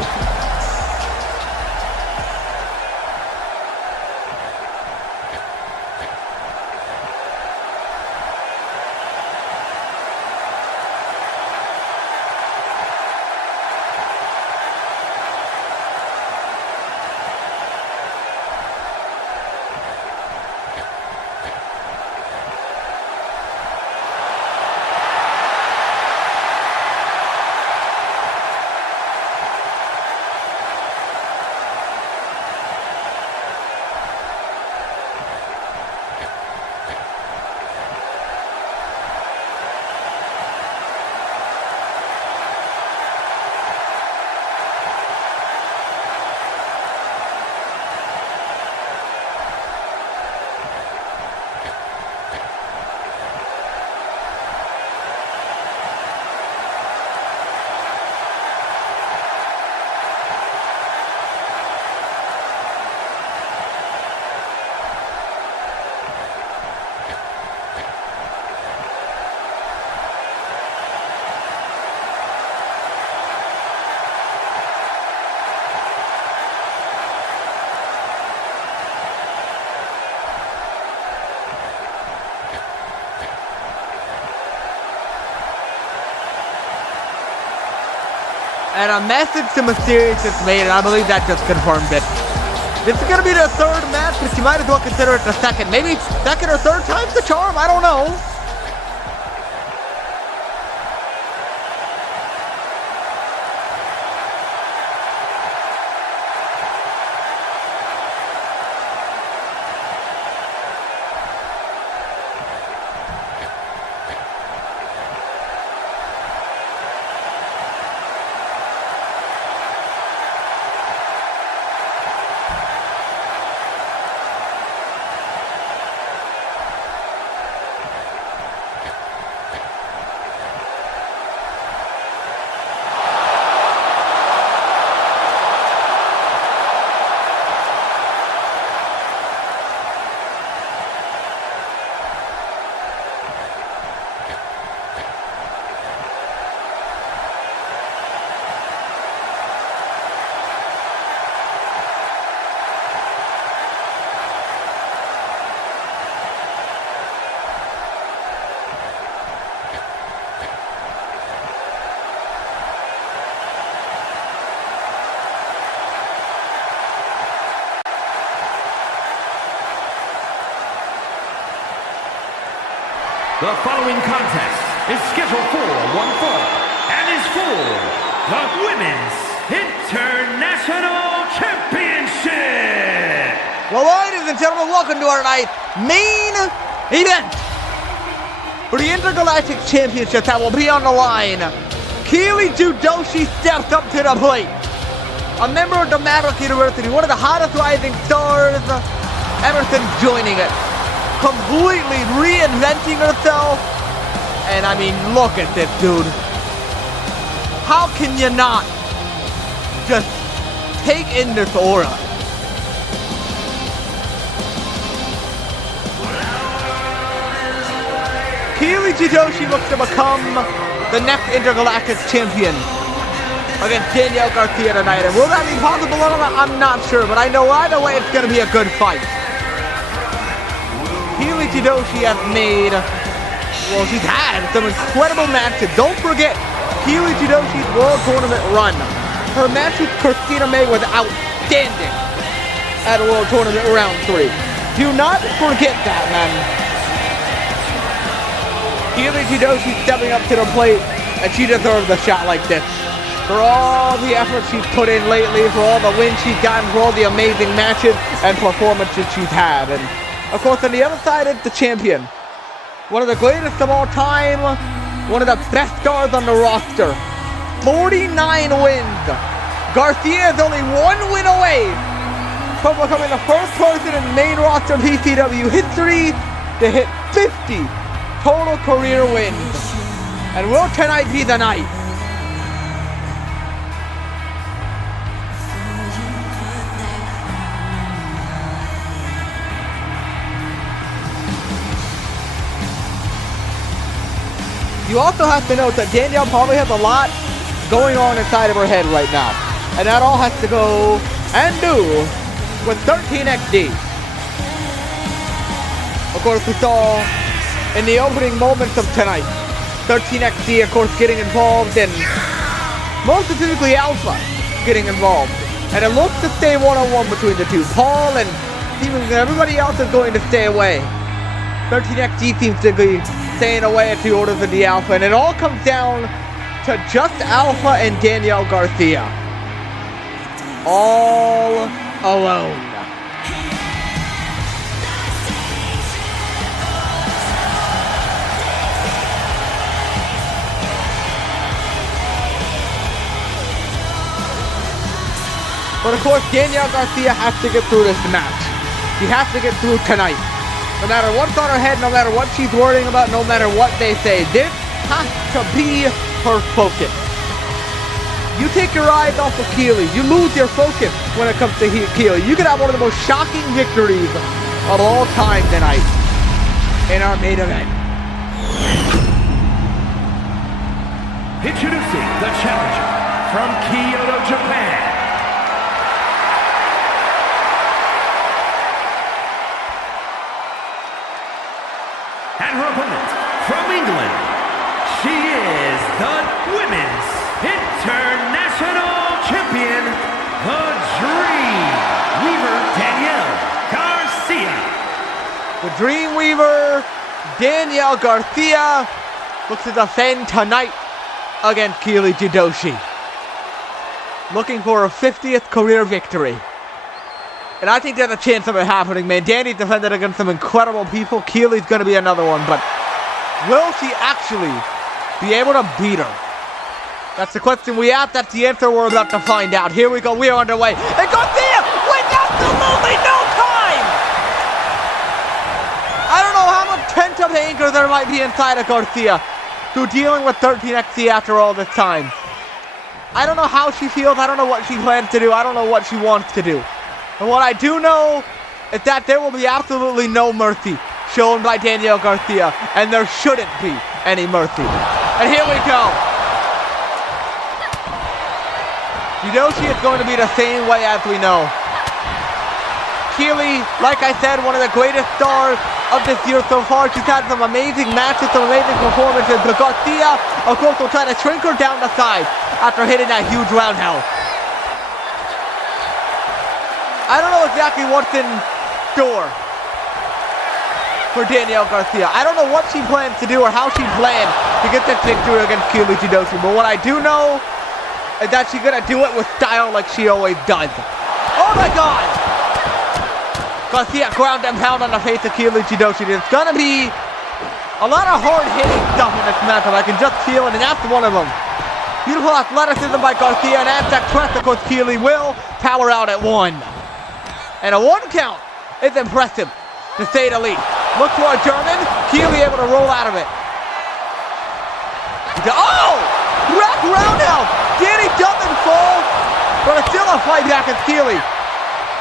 And a message to Mysterious is made, and I believe that just confirmed it. This is going to be their 3rd match, but you might as well consider it the 2nd. Maybe 2nd or 3rd time's the charm, I don't know. The following contest is scheduled for one fall and is for the Women's International Championship. Well, ladies and gentlemen, welcome to our night's main event for the Intergalactic Championship that will be on the line. Keely Judoshi steps up to the plate. A member of the Maverick University, one of the hottest rising stars ever since joining it. Completely reinventing herself. And I mean, look at this dude. How can you not just take in this aura? Keely Jidoshi looks to become the next intergalactic champion against Danielle Garcia tonight. And will that be possible or not? I'm not sure, but I know either way it's going to be a good fight. Keely Jidoshi has made, well, she's had some incredible matches. Don't forget Keely Jidoshi's World Tournament run. Her match with Christina May was outstanding at World Tournament Round 3. Do not forget that, man. Keely Jidoshi stepping up to the plate, and she deserves a shot like this. For all the effort she's put in lately, for all the wins she's gotten, for all the amazing matches and performances she's had. And of course, on the other side is the champion. One of the greatest of all time, one of the best stars on the roster. 49 wins. Garcia is only one win away from becoming the first person in main roster PCW history to hit 50 total career wins. And will tonight be the night? You also have to note that Danielle probably has a lot going on inside of her head right now. And that all has to go and do with 13XD. Of course, we saw in the opening moments of tonight, 13XD, of course, getting involved, and most specifically Alpha getting involved. And it looks to stay one-on-one between the two. Paul and even everybody else is going to stay away. 13XD seems to be staying away at the orders of the Alpha, and it all comes down to just Alpha and Danielle Garcia. All alone. But of course, Danielle Garcia has to get through this match. She has to get through tonight. No matter what's on her head, no matter what she's worrying about, no matter what they say, this has to be her focus. You take your eyes off of Keely, you lose your focus when it comes to Keely. You could have one of the most shocking victories of all time tonight in our main event. Introducing the challenger from Kyoto, Japan. And her opponent from England, she is the Women's International Champion, the Dreamweaver, Danielle Garcia. The Dreamweaver, Danielle Garcia, looks to defend tonight against Keely Jidoshi. Looking for a 50th career victory. And I think there's a chance of it happening, man. Danny's defended against some incredible people. Keely's going to be another one. But will she actually be able to beat her? That's the question we asked. That's the answer we're about to find out. Here we go. We are underway. And Garcia with absolutely no time! I don't know how much pent-up anger there might be inside of Garcia through dealing with 13XD after all this time. I don't know how she feels. I don't know what she plans to do. I don't know what she wants to do. And what I do know is that there will be absolutely no mercy shown by Danielle Garcia, and there shouldn't be any mercy. And here we go. Jidoshi is going to be the same way as we know. Keely, like I said, one of the greatest stars of this year so far. She's had some amazing matches, some amazing performances, but Garcia, of course, will try to shrink her down the side after hitting that huge roundhouse. I don't know exactly what's in store for Danielle Garcia. I don't know what she plans to do or how she plans to get this victory against Keely Jidoshi. But what I do know is that she's going to do it with style like she always does. Oh my God! Garcia ground and pound on the face of Keely Jidoshi. There's going to be a lot of hard-hitting stuff in this matchup. I can just feel it, and that's one of them. Beautiful athleticism by Garcia, and as that press, of course, Keely will power out at one. And a one count is impressive, to say the least. Look for a German. Keely able to roll out of it. Oh! Rack roundhouse! Danny doesn't fall, but it's still a fight back at Keely.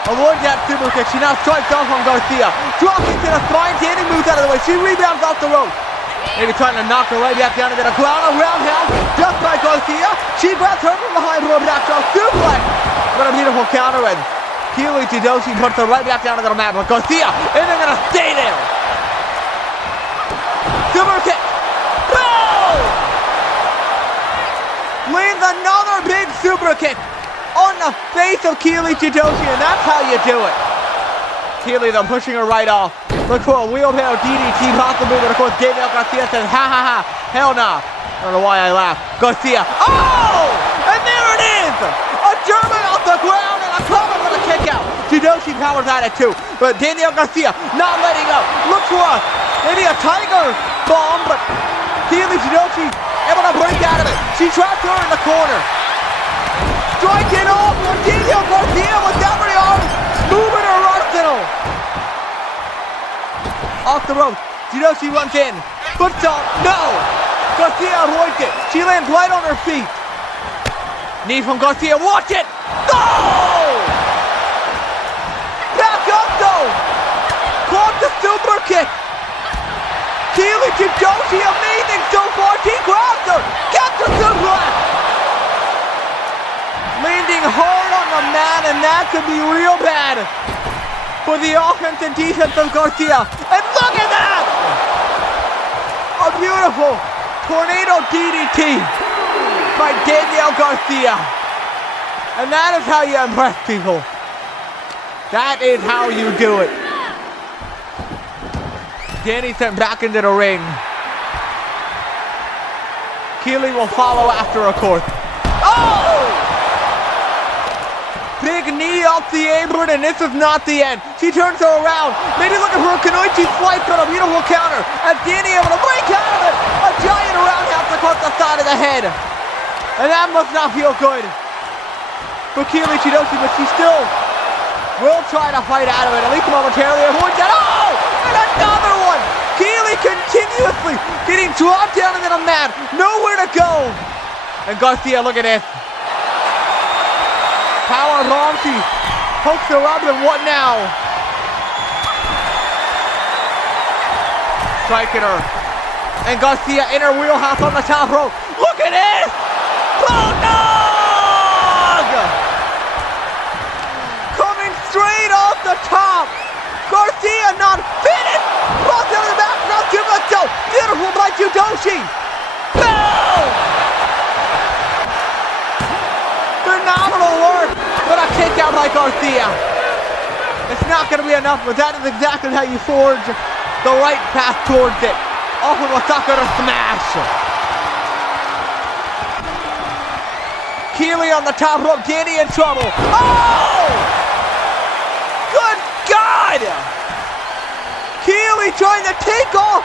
Avoids that super kick. She now strikes off on Garcia. Dropping to the spine. Danny moves out of the way. She rebounds off the rope. Maybe trying to knock her right back down into the ground. A roundhouse just by Garcia. She grabs her from behind for a backdrop suplex. What a beautiful counter, and Keely Chidoshi puts her right back down into the mat. But Garcia isn't going to stay there. Super kick. Boom! Lands another big super kick on the face of Keely Chidoshi, and that's how you do it. Keely, though, pushing her right off. Look for a wheelbarrow DDT possibly, but of course Daniel Garcia says, ha ha ha, hell nah. I don't know why I laugh. Garcia, oh! And there it is! A German off the ground and a cover with a kick out. Chidoshi powers at it too, but Daniel Garcia not letting up. Look for maybe a tiger bomb, but Keely Chidoshi able to break out of it. She trapped her in the corner. Striking off with Daniel Garcia with every arm moving her arsenal. Off the rope, Chidoshi runs in, foot stomp, no! Garcia avoids it, she lands right on her feet. Knee from Garcia, watch it! Oh! Back up though! Caught the super kick! Keely Chidoshi, amazing so far, she grabs her! Get the suplex! Landing hard on the mat, and that could be real bad for the offense and defense of Garcia. And look at that! A beautiful tornado DDT by Danielle Garcia. And that is how you impress people. That is how you do it. Danny sent back into the ring. Keely will follow after, of course. Oh! Big knee off the apron, and this is not the end. She turns her around, maybe looking for a Kanoichi slice on a beautiful counter. As Danny able to break out of it, a giant roundhouse across the side of the head. And that must not feel good for Keely Chidoshi, but she still will try to fight out of it, at least momentarily. Avoids that. Oh! And another one! Keely continuously getting dropped down into the mat. Nowhere to go. And Garcia, look at this. Power bomb, she pokes her up, and what now? Striking her. And Garcia in her wheelhouse on the top rope. Look at this! Bulldog! Coming straight off the top. Garcia not finished. Cross down the back, not too much so. Beautiful by Chidoshi. Boom! Phenomenal work, but a kick out by Garcia. It's not going to be enough, but that is exactly how you forge the right path towards it. Off of a Sakura smash. Keely on the top rope, Danny in trouble. Oh! Good God! Keely trying to take off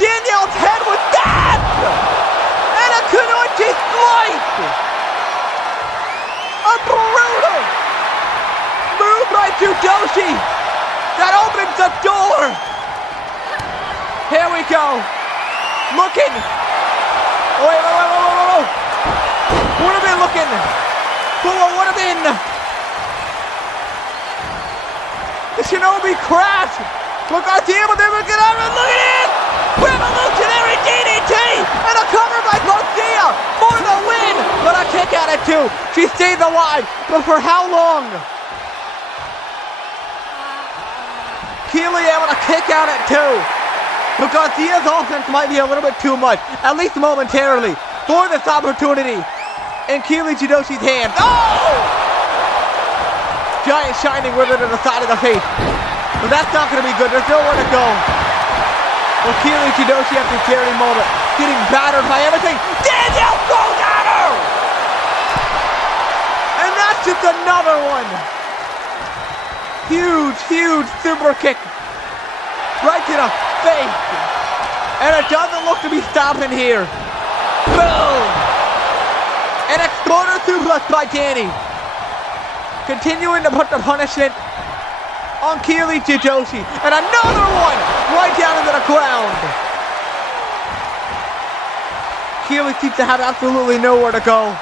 Danielle's head with that! And a Kanoichi slice! A brutal move by Chidoshi that opens the door. Here we go. Looking. Oh, wait. Would have been looking for what would have been the Shinobi crash. Look at the able to get out and look at it. Revolutionary DDT and a cover by Garcia for the win. But a kick at it too. She stays alive, but for how long? Keely able to kick out at two. But Garcia's offense might be a little bit too much, at least momentarily, for this opportunity in Keely Chidoshi's hands. Oh! Giant shining ribbon to the side of the face. But that's not going to be good. There's nowhere to go. Well, Keely Chidoshi at this very moment, getting battered by everything. Danielle goes at her! And that's just another one. Huge super kick. Right to the face. And it doesn't look to be stopping here. Boom! An exploder suplex by Danny. Continuing to put the punishment on Keely Chidoshi. And another one right down into the ground. Keely seems to have absolutely nowhere to go.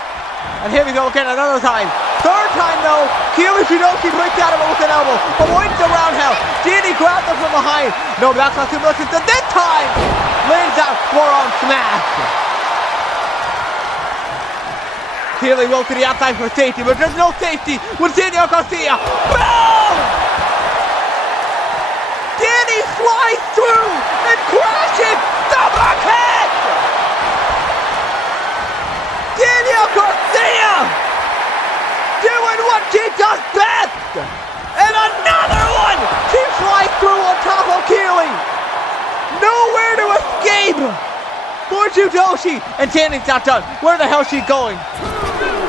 And here we go again another time. Third time though, Keely Tsunoshi breaks out of it with an elbow, avoids the roundhouse. Danny grabs him from behind. No, that's not too much. And this time, lands that forearm smash. Keely will to the outside for safety, but there's no safety with Daniel Garcia. Boom! Danny flies through and crashes the bucket! Daniel Garcia doing what she does best! And another one! She flies through on top of Keely! Nowhere to escape! For Tsunoshi! And Danny's not done. Where the hell is she going?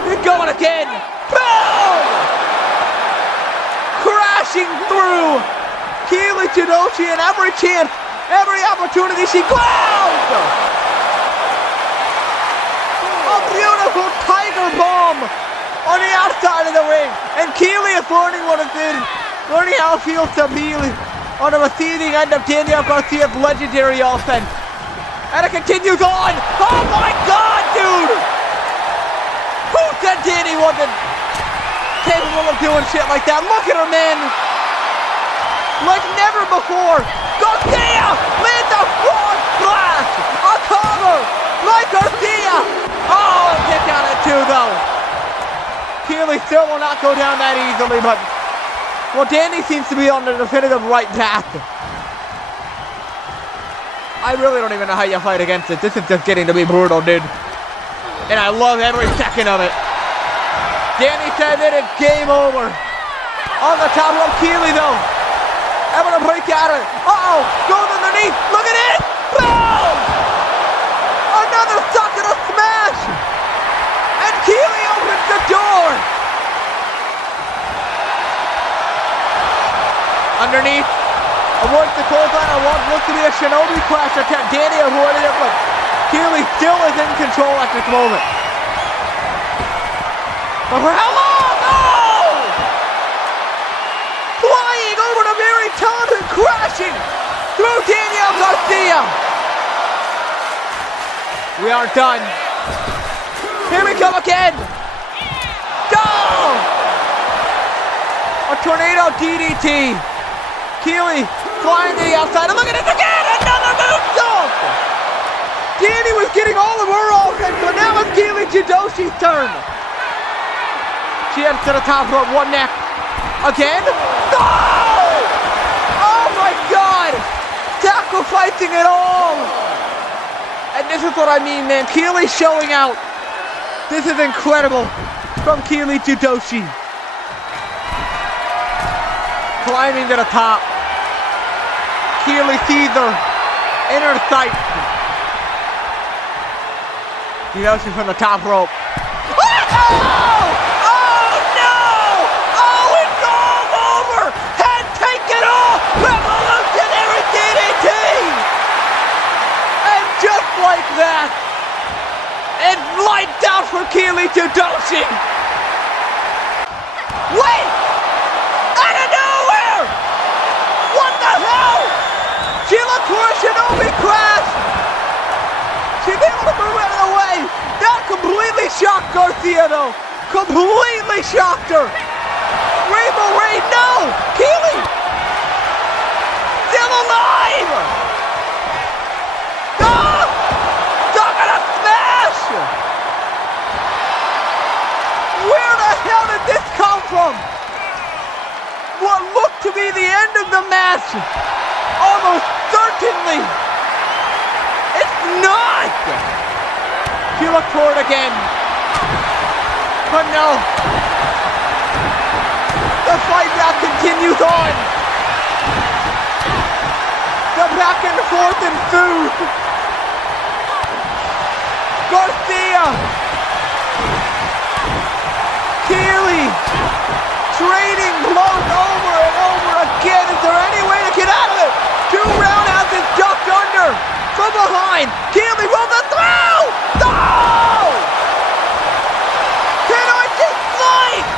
She's going again! Boom! Crashing through! Keely Tsunoshi, and every chance, every opportunity she grabs! A beautiful tiger bomb on the outside of the ring, and Keely is learning what it is, learning how it feels to be on the receiving end of Daniel Garcia's legendary offense. And it continues on! Oh my god, dude! Who said Danny wasn't capable of doing shit like that? Look at her, man! Like never before! Garcia lands a frog splash! A cover! Like Garcia! Oh, a kick on it too, though! Keely still will not go down that easily, but... well, Danny seems to be on the definitive right path. I really don't even know how you fight against it. This is just getting to be brutal, dude. And I love every second of it. Danny said that it's game over. On the top rope, Keely, though. Able to break out of it. Uh-oh! Goes underneath! Look at it! Boom! Another suck and a smash! And Keely opens the door! Underneath. Avoids the clothesline on what looks to be a Shinobi crash attempt. Danny avoided it, but Keely still is in control at this moment. But for how long? Oh! Flying over the very top and crashing through Daniel Garcia. We aren't done. Here we come again. Go! A tornado DDT. Keely flying to the outside. And look at this again! Another moonsault! Danny was getting all of her offense, but now it's Keely Tsunoshi's turn. She heads to the top rope, one neck. Again? Oh! Oh my god! Sacrificing it all! And this is what I mean, man. Keely showing out. This is incredible from Keely Tsunoshi. Climbing to the top. Keely sees her in her sight. Tsunoshi from the top rope. Oh! Oh no! Oh, it's all over! Head taken off! Revolutionary DDT! And just like that, it's lights out for Keely Tsunoshi! Wait! Out of nowhere! What the hell? She looked for a Shinobi crash! She's able to move out of the way! That completely shocked Garcia, though! Completely shocked her! Rainbow Rain, no! Keely! Still alive! Ah! Stuck in a smash! Where the hell did this come from? What looked to be the end of the match! Almost certainly! It's not! She looked for it again. But no. The fight now continues on. The back and forth ensues. Garcia. Keely. Trading blows over and over again. Is there any way to get out of it? Two roundhouses ducked under. From behind. Keely will the throw! No! Can I just fight?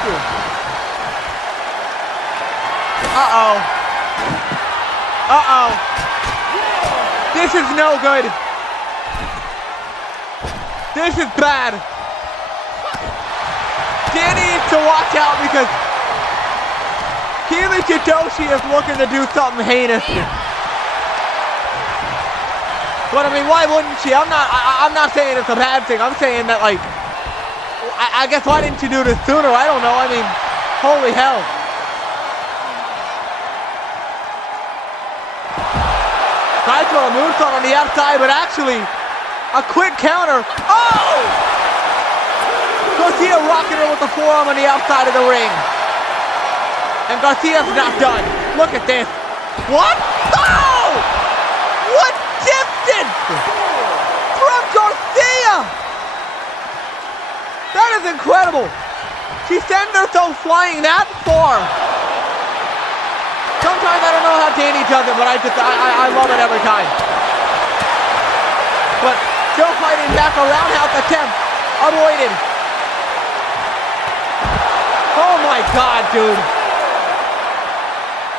Uh-oh. Uh-oh. This is no good. This is bad. Danny to watch out because Keely Chidoshi is looking to do something heinous. But I mean, why wouldn't she? I'm not saying it's a bad thing. I'm saying that, like, I guess why didn't you do this sooner? I don't know. I mean, holy hell. Tries for a moonsault on the outside, but actually, a quick counter. Oh! Garcia rocking her with the forearm on the outside of the ring. And Garcia's not done. Look at this. What? Oh! What distance from Garcia! That is incredible. She sends herself flying that far. Sometimes I don't know how Danny does it, but I love it every time. But still fighting back, a roundhouse attempt. Avoided. Oh my God, dude.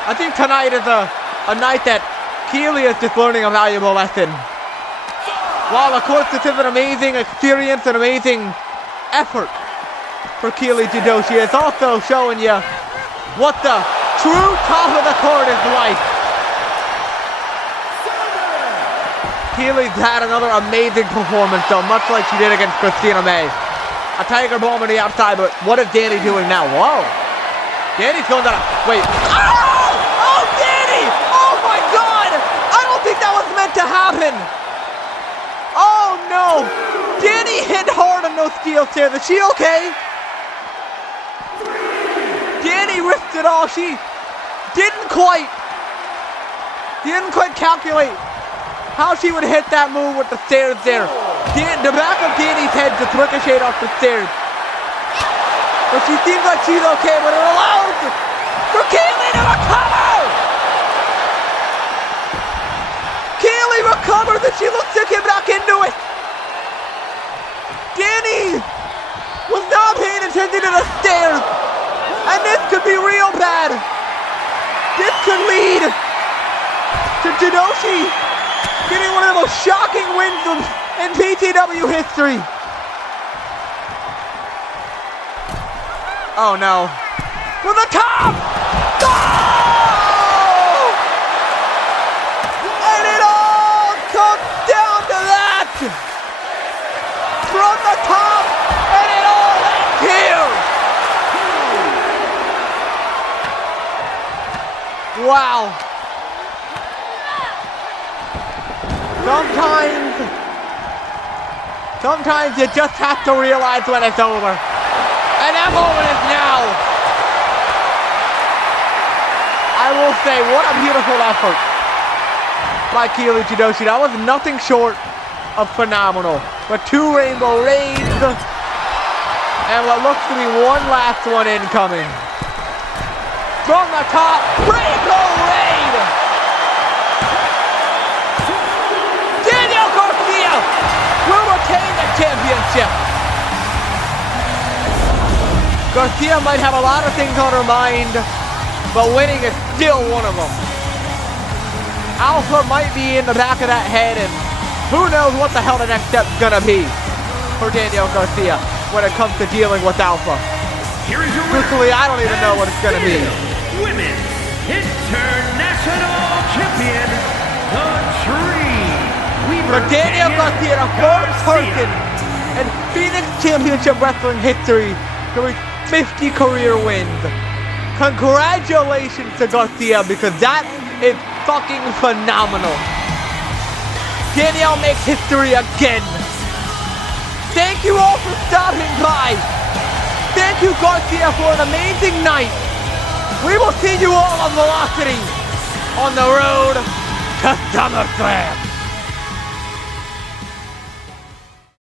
I think tonight is a night that Keely is just learning a valuable lesson. While of course this is an amazing experience, an amazing effort for Keely Chidoshi, it's also showing you what the true top of the court is like. Keely's had another amazing performance though, much like she did against Christina May. A tiger bomb on the outside, but what is Danny doing now? Whoa. Danny's going down. Wait. Oh! Oh, Danny! Oh my God! I don't think that was meant to happen. Oh no! Danny hit hard on those steel stairs. Is she okay? Danny risked it all. She didn't quite calculate how she would hit that move with the stairs there. The back of Danny's head just ricocheted off the stairs. But she seems like she's okay, but it allows for Keely to recover! Keely recovers and she looks to get back into it. Danny was not paying attention to the stairs. And this could be real bad. This could lead to Chidoshi getting one of the most shocking wins in PTW history. Oh no. To the top! Oh! And it all comes down to that! From the top, and it all ends here! Wow. Sometimes you just have to realize when it's over. And that moment is now. I will say, what a beautiful effort by Keely Chidoshi. That was nothing short of phenomenal. But 2 Rainbow Raids. And what looks to be one last one incoming. From the top, Rainbow Raid! Daniel Garcia will retain the championship. Garcia might have a lot of things on her mind, but winning is still one of them. Alpha might be in the back of that head, and who knows what the hell the next step's gonna be for Daniel Garcia when it comes to dealing with Alpha. Here is your Truthfully, I don't even know what it's gonna be. Women's International Champion, the Tree. For Daniel Garcia, the first person in Phoenix Championship Wrestling history to reach 50 career wins. Congratulations to Garcia, because that is fucking phenomenal. Danielle makes history again. Thank you all for stopping by. Thank you, Garcia, for an amazing night. We will see you all on Velocity on the road to SummerSlam.